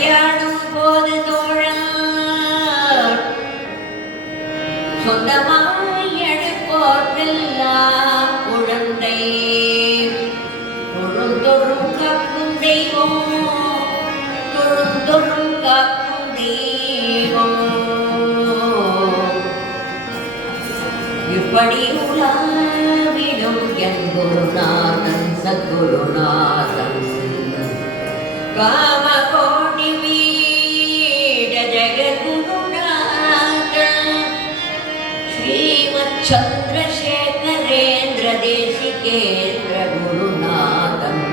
விளையாடும் போது தோழன் சொந்தமாய் எடுப்போர்க்கெல்லாம் குழந்தை தொழுந்தொரும் காக்கும் தெய்வம் தொழுந்தொரும் காக்கும் தெய்வம் இப்படி உலாவிடும் என் குருநாதன் சத்குருநாதன் காமகோடி வீட ஜெகத்குருநாதன் ஸ்ரீமத் சந்திரசேகரேந்திர தேசிகேந்திர குருநாதன்